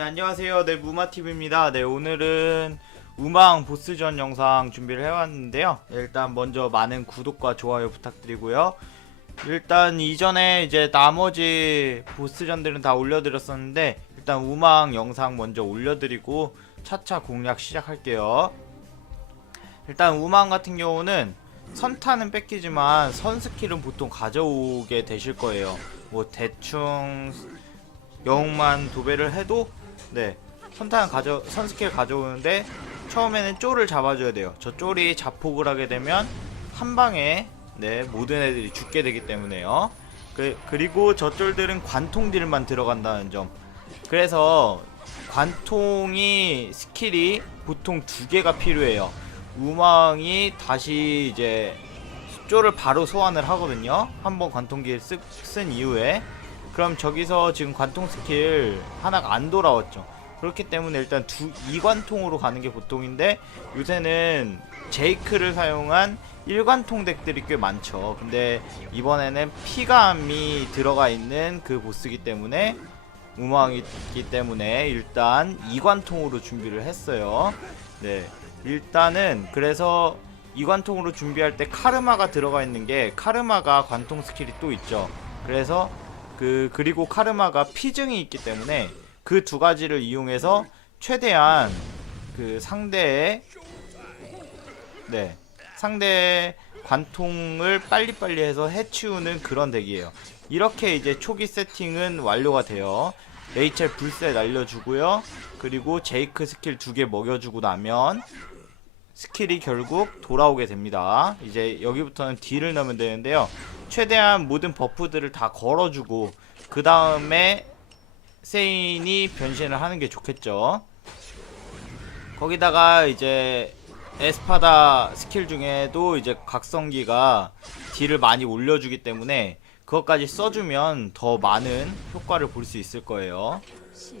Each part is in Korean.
네, 안녕하세요. 네, 무마TV입니다. 네, 오늘은 우망 보스전 영상 준비를 해왔는데요. 네, 일단 먼저 많은 구독과 좋아요 부탁드리고요. 일단 이전에 이제 나머지 보스전들은 다 올려드렸었는데 일단 우망 영상 먼저 올려드리고 차차 공략 시작할게요. 일단 우망 같은 경우는 선타는 뺏기지만 선 스킬은 보통 가져오게 되실 거예요. 뭐 대충 영웅만 도배를 해도 네 선탄 가져 선 스킬 가져오는데 처음에는 쫄을 잡아줘야 돼요. 저 쫄이 자폭을 하게 되면 한 방에 네 모든 애들이 죽게 되기 때문에요. 그, 그리고 저 쫄들은 관통 딜만 들어간다는 점. 그래서 관통이 스킬이 보통 두 개가 필요해요. 우망이 다시 이제 쫄을 바로 소환을 하거든요. 한번 관통기를 쓰, 쓴 이후에 그럼 저기서 지금 관통 스킬 하나가 안 돌아왔죠. 그렇기 때문에 일단 두 이관통으로 가는 게 보통인데 요새는 제이크를 사용한 일관통 덱들이 꽤 많죠. 근데 이번에는 피감이 들어가 있는 그 보스기 때문에 우망이기 때문에 일단 이관통으로 준비를 했어요. 네. 일단은 그래서 이관통으로 준비할 때 카르마가 들어가 있는 게 카르마가 관통 스킬이 또 있죠. 그래서 그 그리고 카르마가 피증이 있기 때문에 그 두 가지를 이용해서 최대한 그 상대의 네 상대의 관통을 빨리빨리 해서 해치우는 그런 덱이에요. 이렇게 이제 초기 세팅은 완료가 돼요. 레이첼 불새 날려주고요. 그리고 제이크 스킬 두 개 먹여주고 나면 스킬이 결국 돌아오게 됩니다. 이제 여기부터는 딜을 넣으면 되는데요. 최대한 모든 버프들을 다 걸어주고 그 다음에 세인이 변신을 하는 게 좋겠죠. 거기다가 이제 에스파다 스킬 중에도 이제 각성기가 딜을 많이 올려주기 때문에 그것까지 써주면 더 많은 효과를 볼 수 있을 거예요.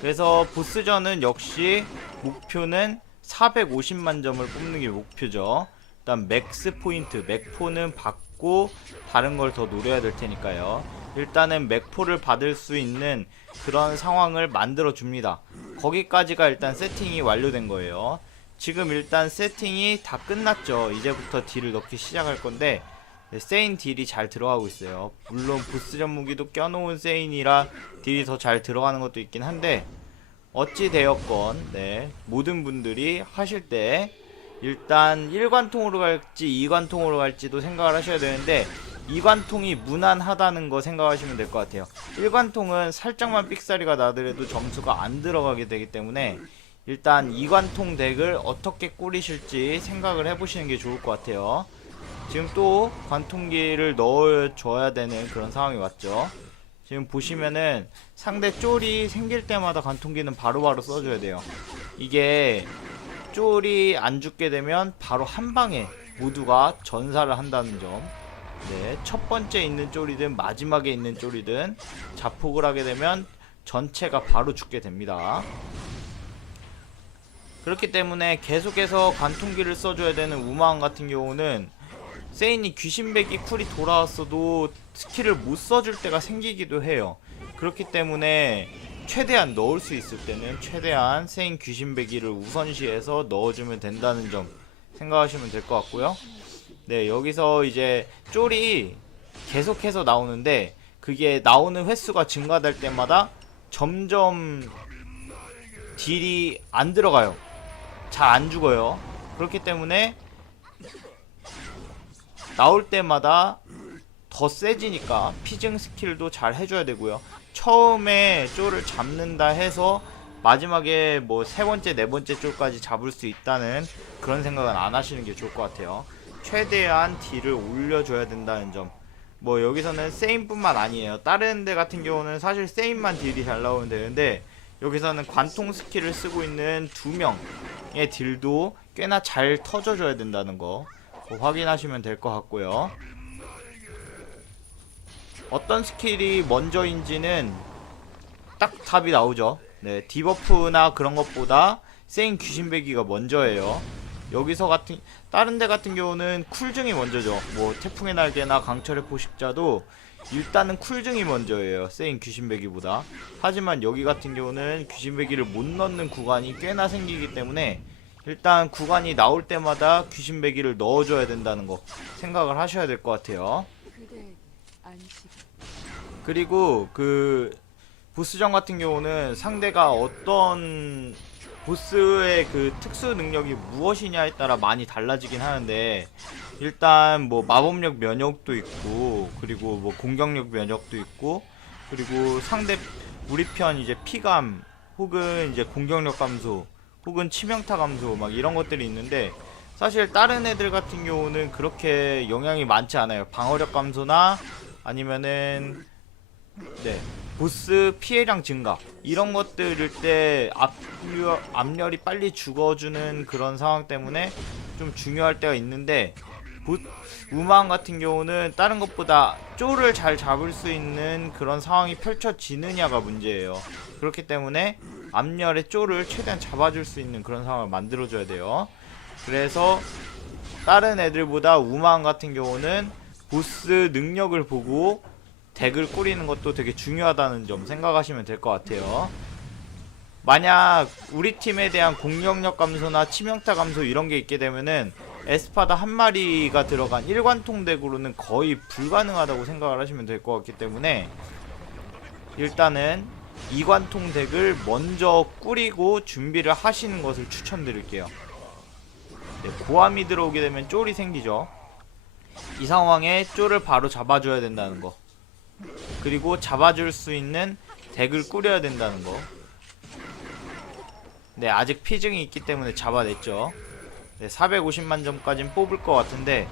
그래서 보스전은 역시 목표는 450만 점을 뽑는 게 목표죠. 일단 맥스 포인트, 맥포는 받고 다른 걸 더 노려야 될 테니까요. 일단은 맥포를 받을 수 있는 그런 상황을 만들어 줍니다. 거기까지가 일단 세팅이 완료된 거예요. 지금 일단 세팅이 다 끝났죠. 이제부터 딜을 넣기 시작할 건데 네, 세인 딜이 잘 들어가고 있어요. 물론 보스전 무기도 껴놓은 세인이라 딜이 더 잘 들어가는 것도 있긴 한데 어찌 되었건 네 모든 분들이 하실 때 일단 1관통으로 갈지 2관통으로 갈지도 생각을 하셔야 되는데 2관통이 무난하다는 거 생각하시면 될 것 같아요. 1관통은 살짝만 삑사리가 나더라도 점수가 안 들어가게 되기 때문에 일단 2관통 덱을 어떻게 꾸리실지 생각을 해보시는 게 좋을 것 같아요. 지금 또 관통기를 넣어줘야 되는 그런 상황이 왔죠. 지금 보시면은 상대 쫄이 생길 때마다 관통기는 바로바로 써줘야 돼요. 이게 쫄이 안 죽게 되면 바로 한 방에 모두가 전사를 한다는 점. 네, 첫 번째 있는 쫄이든 마지막에 있는 쫄이든 자폭을 하게 되면 전체가 바로 죽게 됩니다. 그렇기 때문에 계속해서 관통기를 써줘야 되는 우마왕 같은 경우는 세인이 귀신배기 쿨이 돌아왔어도 스킬을 못 써줄 때가 생기기도 해요. 그렇기 때문에 최대한 넣을 수 있을 때는 최대한 세인 귀신배기를 우선시해서 넣어주면 된다는 점 생각하시면 될 것 같고요. 네, 여기서 이제 쫄이 계속해서 나오는데 그게 나오는 횟수가 증가될 때마다 점점 딜이 안 들어가요. 잘 안 죽어요. 그렇기 때문에 나올 때마다 더 세지니까 피증 스킬도 잘 해줘야 되고요. 처음에 쪼를 잡는다 해서 마지막에 뭐 세 번째, 네 번째 쪼까지 잡을 수 있다는 그런 생각은 안 하시는 게 좋을 것 같아요. 최대한 딜을 올려줘야 된다는 점. 뭐 여기서는 세인뿐만 아니에요. 다른 데 같은 경우는 사실 세인만 딜이 잘 나오면 되는데 여기서는 관통 스킬을 쓰고 있는 두 명의 딜도 꽤나 잘 터져줘야 된다는 거뭐 확인하시면 될 것 같고요. 어떤 스킬이 먼저인지는 딱 답이 나오죠. 네, 디버프나 그런 것보다 세인 귀신배기가 먼저예요. 여기서 같은 다른 데 같은 경우는 쿨증이 먼저죠. 뭐 태풍의 날개나 강철의 포식자도 일단은 쿨증이 먼저예요. 세인 귀신배기보다. 하지만 여기 같은 경우는 귀신배기를 못 넣는 구간이 꽤나 생기기 때문에 일단 구간이 나올 때마다 귀신배기를 넣어줘야 된다는 거 생각을 하셔야 될 것 같아요. 안식. 그리고 그 보스전 같은 경우는 상대가 어떤 보스의 그 특수 능력이 무엇이냐에 따라 많이 달라지긴 하는데 일단 뭐 마법력 면역도 있고 그리고 뭐 공격력 면역도 있고 그리고 상대 우리 편 이제 피감 혹은 이제 공격력 감소 혹은 치명타 감소 막 이런 것들이 있는데 사실 다른 애들 같은 경우는 그렇게 영향이 많지 않아요. 방어력 감소나 아니면은 네 보스 피해량 증가. 이런 것들일 때 압류, 압렬이 빨리 죽어주는 그런 상황 때문에 좀 중요할 때가 있는데 보, 우망 같은 경우는 다른 것보다 쪼를 잘 잡을 수 있는 그런 상황이 펼쳐지느냐가 문제예요. 그렇기 때문에 압렬의 쪼를 최대한 잡아줄 수 있는 그런 상황을 만들어줘야 돼요. 그래서 다른 애들보다 우망 같은 경우는 보스 능력을 보고 덱을 꾸리는 것도 되게 중요하다는 점 생각하시면 될 것 같아요. 만약 우리 팀에 대한 공격력 감소나 치명타 감소 이런 게 있게 되면은 에스파다 한 마리가 들어간 일관통 덱으로는 거의 불가능하다고 생각을 하시면 될 것 같기 때문에 일단은 이관통 덱을 먼저 꾸리고 준비를 하시는 것을 추천드릴게요. 네, 고함이 들어오게 되면 쫄이 생기죠. 이 상황에 쫄을 바로 잡아줘야 된다는 거. 그리고 잡아줄 수 있는 덱을 꾸려야 된다는 거. 네, 아직 피증이 있기 때문에 잡아냈죠. 네, 450만 점까지는 뽑을 것 같은데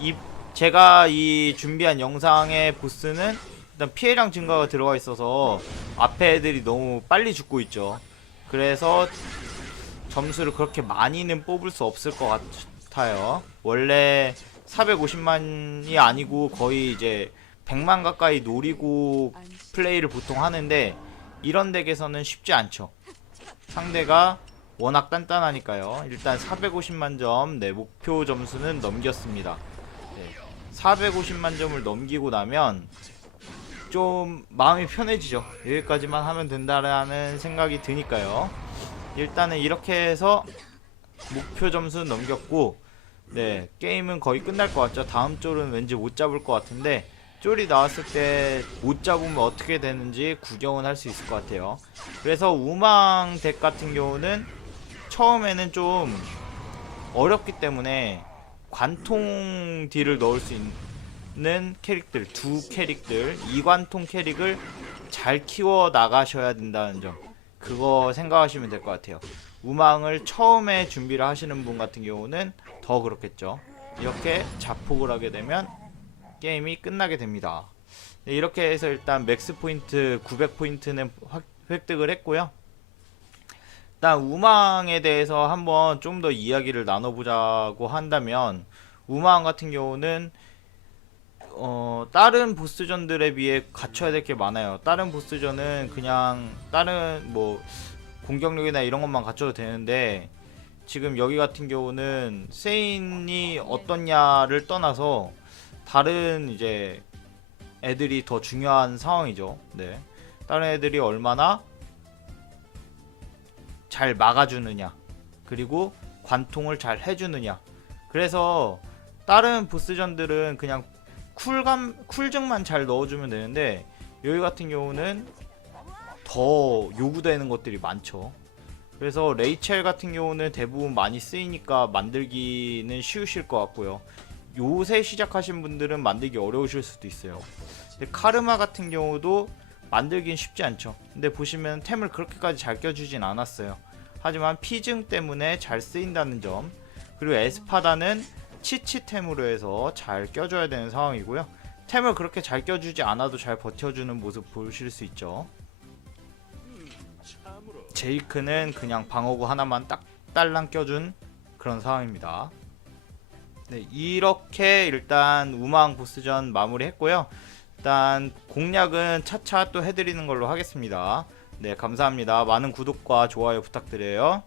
이 제가 이 준비한 영상의 보스는 일단 피해량 증가가 들어가 있어서 앞에 애들이 너무 빨리 죽고 있죠. 그래서 점수를 그렇게 많이는 뽑을 수 없을 것 같아요. 원래 450만이 아니고 거의 이제 100만 가까이 노리고 플레이를 보통 하는데 이런 덱에서는 쉽지 않죠. 상대가 워낙 단단하니까요. 일단 450만 점, 네, 목표 점수는 넘겼습니다. 네, 450만 점을 넘기고 나면 좀 마음이 편해지죠. 여기까지만 하면 된다라는 생각이 드니까요. 일단은 이렇게 해서 목표 점수는 넘겼고, 네, 게임은 거의 끝날 것 같죠. 다음 쪽은 왠지 못 잡을 것 같은데, 쫄이 나왔을 때 못 잡으면 어떻게 되는지 구경은 할 수 있을 것 같아요. 그래서 우망 덱 같은 경우는 처음에는 좀 어렵기 때문에 관통 딜을 넣을 수 있는 캐릭들 두 캐릭들 이관통 캐릭을 잘 키워 나가셔야 된다는 점 그거 생각하시면 될 것 같아요. 우망을 처음에 준비를 하시는 분 같은 경우는 더 그렇겠죠. 이렇게 자폭을 하게 되면 게임이 끝나게 됩니다. 네, 이렇게 해서 일단 맥스 포인트 900포인트는 획득을 했고요. 일단 우망에 대해서 한번 좀 더 이야기를 나눠보자고 한다면 우망 같은 경우는 어, 다른 보스전들에 비해 갖춰야 될 게 많아요. 다른 보스전은 그냥 다른 뭐 공격력이나 이런 것만 갖춰도 되는데 지금 여기 같은 경우는 세인이 어떻냐를 떠나서 다른 이제 애들이 더 중요한 상황이죠. 네. 다른 애들이 얼마나 잘 막아주느냐. 그리고 관통을 잘 해주느냐. 그래서 다른 보스전들은 그냥 쿨감, 쿨증만 잘 넣어주면 되는데 여기 같은 경우는 더 요구되는 것들이 많죠. 그래서 레이첼 같은 경우는 대부분 많이 쓰이니까 만들기는 쉬우실 것 같고요. 요새 시작하신 분들은 만들기 어려우실 수도 있어요. 근데 카르마 같은 경우도 만들긴 쉽지 않죠. 근데 보시면 템을 그렇게까지 잘 껴주진 않았어요. 하지만 피증 때문에 잘 쓰인다는 점 그리고 에스파다는 치치템으로 해서 잘 껴줘야 되는 상황이고요. 템을 그렇게 잘 껴주지 않아도 잘 버텨주는 모습 보실 수 있죠. 제이크는 그냥 방어구 하나만 딱 딸랑 껴준 그런 상황입니다. 네, 이렇게 일단 우망 보스전 마무리했고요. 일단 공략은 차차 또 해드리는 걸로 하겠습니다. 네, 감사합니다. 많은 구독과 좋아요 부탁드려요.